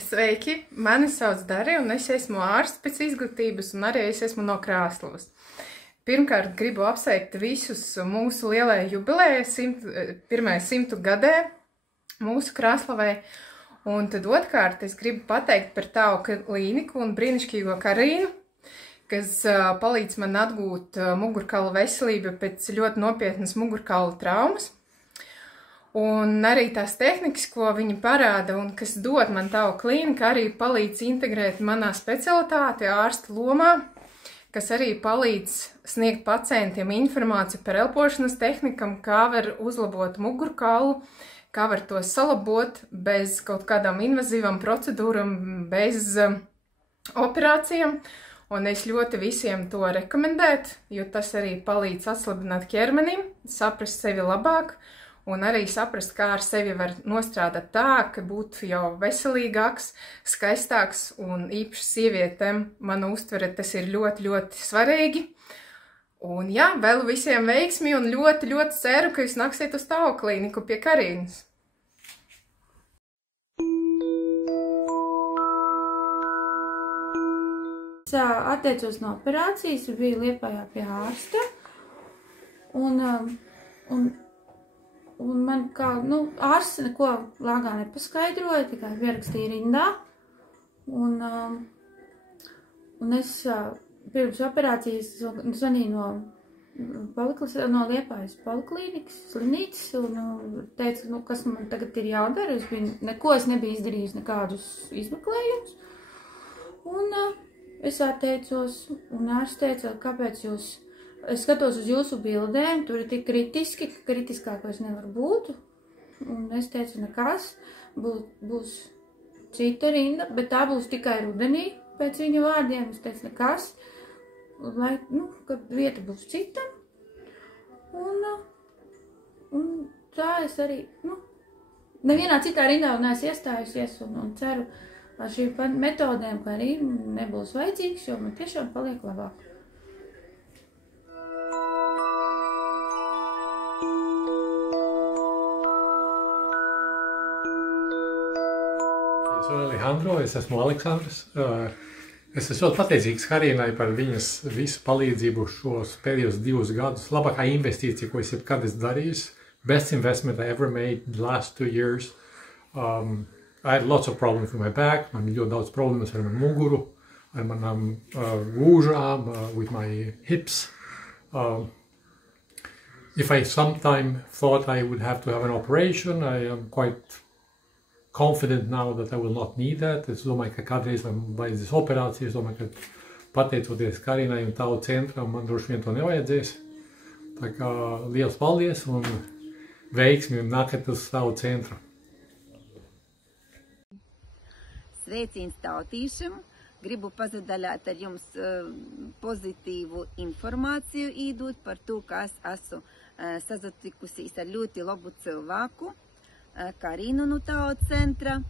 Sveiki! Mani sauc Darija, un es esmu ārsts pēc izglītības, un arī es esmu no Krāslavas. Pirmkārt, gribu apsveikt visus mūsu lielajai jubilejai, 100 gadē mūsu Krāslavai. Un tad otrkārt, es gribu pateikt par tavu klīniku un brīnišķīgo Karīnu, kas palīdz man atgūt mugurkaula veselību pēc ļoti nopietnas mugurkaula traumas. Un arī tās tehnikas, ko viņi parāda un kas dod man tavu klīniku, arī palīdz integrēt manā specialitāti ārsta lomā, kas arī palīdz sniegt pacientiem informāciju par elpošanas tehnikam, kā var uzlabot mugurkaulu, kā var to salabot bez kaut kādām invazīvām procedūram, bez operācijām. Un es ļoti visiem to rekomendētu, jo tas arī palīdz atslabināt ķermenim, saprast sevi labāk, un arī saprast, kā ar sevi var nostrādāt tā, ka būtu jau veselīgāks, skaistāks, un īpaši sievietēm mana uztvere tas ir ļoti, ļoti svarīgi. Un jā, vēlu visiem veiksmi un ļoti, ļoti ceru, ka jūs nāksiet uz tavu klīniku pie Karīnas. Es atteicos no operācijas, biju Liepājā pie ārsta, un man kā, ārsts neko lāgā nepaskaidroja, tikai pierakstīja rindā, un es pirms operācijas zvanīju no Liepājas poliklīnikas, slimnīcas, un teicu, kas man tagad ir jādara, es nebiju izdarījusi nekādus izmeklējumus, un es atteicos, un ārsts teica, kāpēc es skatos uz jūsu bildēm, tur ir tik kritiski, ka kritiskāk vairs nevar būt. Un es teicu, nekas, būs cita rinda, bet tā būs tikai rudenī, pēc viņa vārdiem. Es teicu, nekas, lai, kad vieta būs cita. Un tā es arī, nevienā citā rindā neesmu iestājusies un ceru, ar šīm metodēm, ka arī nebūs vajadzīgs, jo man tiešām paliek labāk. Alejandro, es esmu Aleksandrs. Es esmu ļoti pateicīgs Karīnai par viņas visu palīdzību šos pēdējos 2 gadus. Labākā investīcija, ko es jebkad esmu darījis. Best investment I ever made the last 2 years. I had lots of problems with my back. Man ļoti daudz problēmas ar manu muguru, ar manām gūžām, with my hips. If I sometime thought I would have to have an operation, I am quite confident now that I will not need that. Es domāju, ka kādreiz man vajadzēs operācijas, es domāju, ka pateicoties Karīnai un tavu centram, man droši vien to nevajadzēs. Tā kā liels paldies un veiksmi un nākat uz savu centru. Sveiciens tautīšiem! Gribu pazadaļāt ar jums pozitīvu informāciju īdot par to, ka es esmu sazatikusīs ar ļoti labu cilvēku, Karīnu no tavu centra.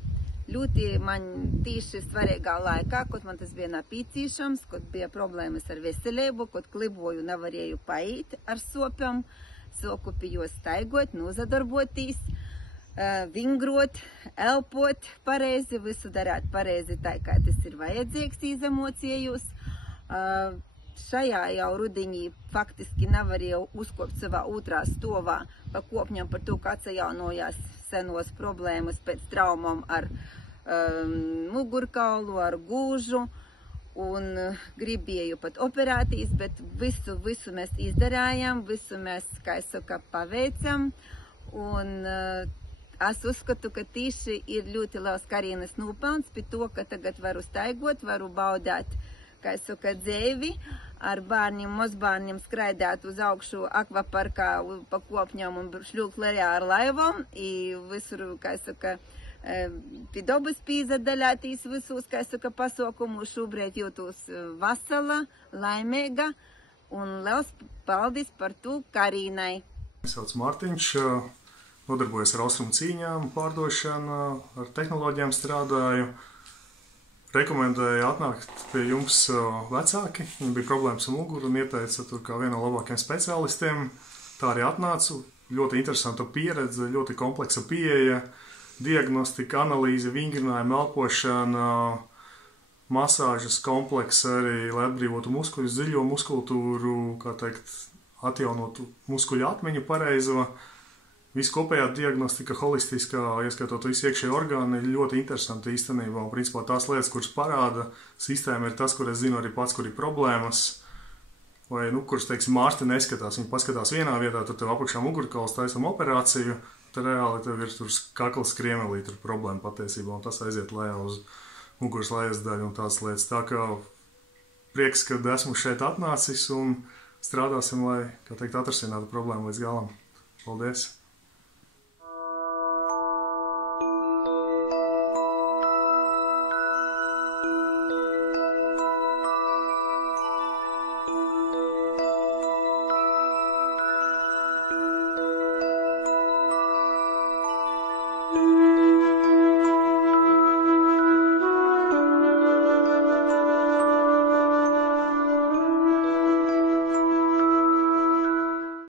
Ļoti man tīši svarīgā laikā, kad man tas bija napīcīšams, kad bija problēmas ar veselību, kad kliboju nevarēju paiet ar sopam, soku pie jos staigot, nozadarbotīs, vingrot, elpot pareizi, visu darāt pareizi tā, kā tas ir vajadzīgs izemocījus. Šajā jau rudiņī faktiski nevarēju uzkopt savā otrā stovā pa kopņam par to, ka atjaunojās senos problēmas pēc traumām ar mugurkaulu, ar gūžu, un gribēju pat operētīs, bet visu mēs izdarājam, visu mēs, kā es saku, paveicam, un es uzskatu, ka tīši ir ļoti liels Karīnas nopelns pie to, ka tagad varu staigot, varu baudāt, kā es saku, dzēvi, ar bērniem, mazbērniem skraidāt uz augšu akvaparkā pa kopņām un šļūkt lejā ar laivam, i visur, kā es saku, pie dobas pīzadaļātīs visus, kā es saku, pasaukumus. Šobrīd jūtos vesela, laimīga, un liels paldies par to Karīnai. Es sauc Mārtiņš, nodarbojos ar austrumu cīņām, pārdošanu, ar tehnoloģijām strādāju. Rekomendēju atnākt pie jums vecāki. Viņam bija problēmas ar muguru un ieteica tur kā vienu no labākajiem speciālistiem. Tā arī atnācu. Ļoti interesanta pieredze, ļoti kompleksa pieeja. diagnostika, analīze, vingrinājuma, elpošana, masāžas komplekss arī, lai atbrīvotu muskuļus, dziļo muskultūru, kā teikt, atjaunotu muskuļu atmiņu pareizo. Visu kopējā diagnostika, holistiskā, ieskaitot visu iekšējo orgānu, ir ļoti interesanti īstenībā. Un, principā, tās lietas, kuras parāda sistēma, ir tas, kur es zinu arī pats, kur ir problēmas. Vai, kuras, teiksim, ārsti neskatās. Viņi paskatās vienā vietā, tad tev apakšā mugurkauls taisam operāciju, tad reāli tev ir tur kakls kriemelī, tur problēma patiesībā, un tas aiziet lejā uz muguras lejas daļu un tās lietas. Tā kā prieks, kad esmu šeit atnācis un strādāsim, lai, kā teikt, atrasinātu problēmu līdz galam. Paldies!